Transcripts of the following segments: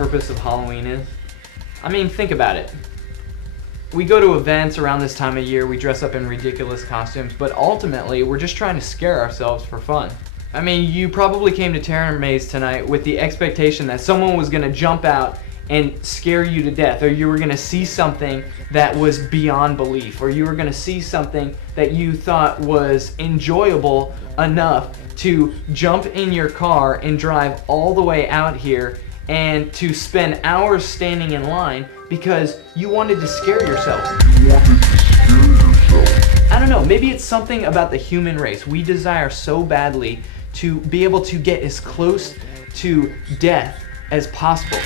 purpose of Halloween is? I mean, think about it. We go to events around this time of year, we dress up in ridiculous costumes, but ultimately we're just trying to scare ourselves for fun. I mean, you probably came to Terror Maze tonight with the expectation that someone was going to jump out and scare you to death, or you were going to see something that was beyond belief, or you were going to see something that you thought was enjoyable enough to jump in your car and drive all the way out here and to spend hours standing in line because you wanted to scare yourself. I don't know, maybe it's something about the human race. We desire so badly to be able to get as close to death as possible.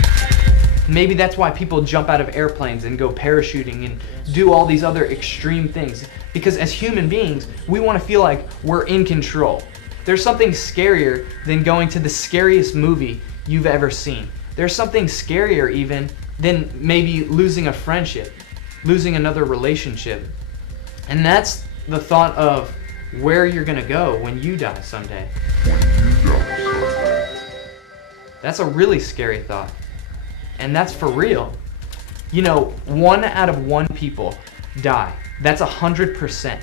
Maybe that's why people jump out of airplanes and go parachuting and do all these other extreme things. Because as human beings, we want to feel like we're in control. There's something scarier than going to the scariest movie you've ever seen. There's something scarier even than maybe losing a friendship, losing another relationship. And that's the thought of where you're gonna go when you die someday. That's a really scary thought. And that's for real. You know, 1 out of 1 people die. That's 100%.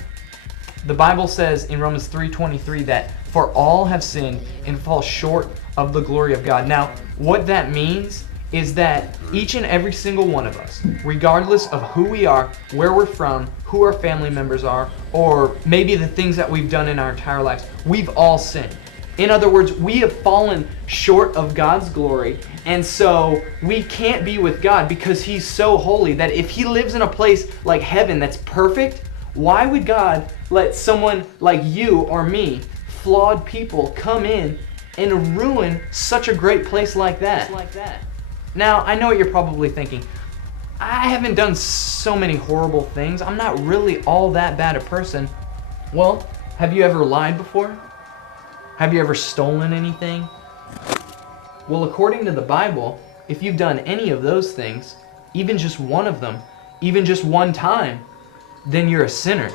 The Bible says in Romans 3:23 that for all have sinned and fall short of the glory of God. Now, what that means is that each and every single one of us, regardless of who we are, where we're from, who our family members are, or maybe the things that we've done in our entire lives, we've all sinned. In other words, we have fallen short of God's glory, and so we can't be with God because He's so holy that if He lives in a place like heaven that's perfect, why would God let someone like you or me, flawed people, come in and ruin such a great place like that? Now, I know what you're probably thinking. I haven't done so many horrible things. I'm not really all that bad a person. Well, have you ever lied before? Have you ever stolen anything? Well, according to the Bible, if you've done any of those things, even just one of them, even just one time, then you're a sinner.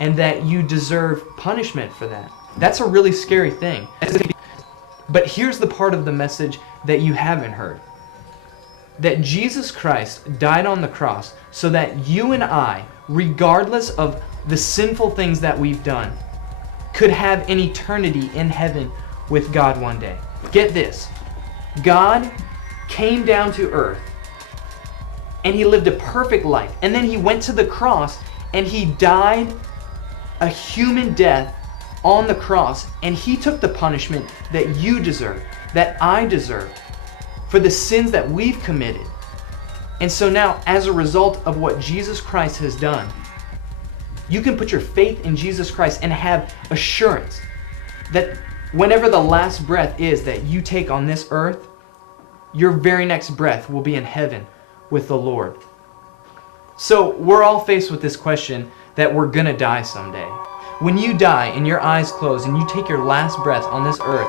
And that you deserve punishment for that. That's a really scary thing. But here's the part of the message that you haven't heard. That Jesus Christ died on the cross so that you and I, regardless of the sinful things that we've done, could have an eternity in heaven with God one day. Get this. God came down to earth and He lived a perfect life. And then He went to the cross and He died a human death on the cross, and He took the punishment that you deserve, that I deserve, for the sins that we've committed. And so now, as a result of what Jesus Christ has done, you can put your faith in Jesus Christ and have assurance that whenever the last breath is that you take on this earth, your very next breath will be in heaven with the Lord. So we're all faced with this question that we're gonna die someday. When you die and your eyes close and you take your last breath on this earth,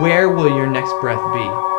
where will your next breath be?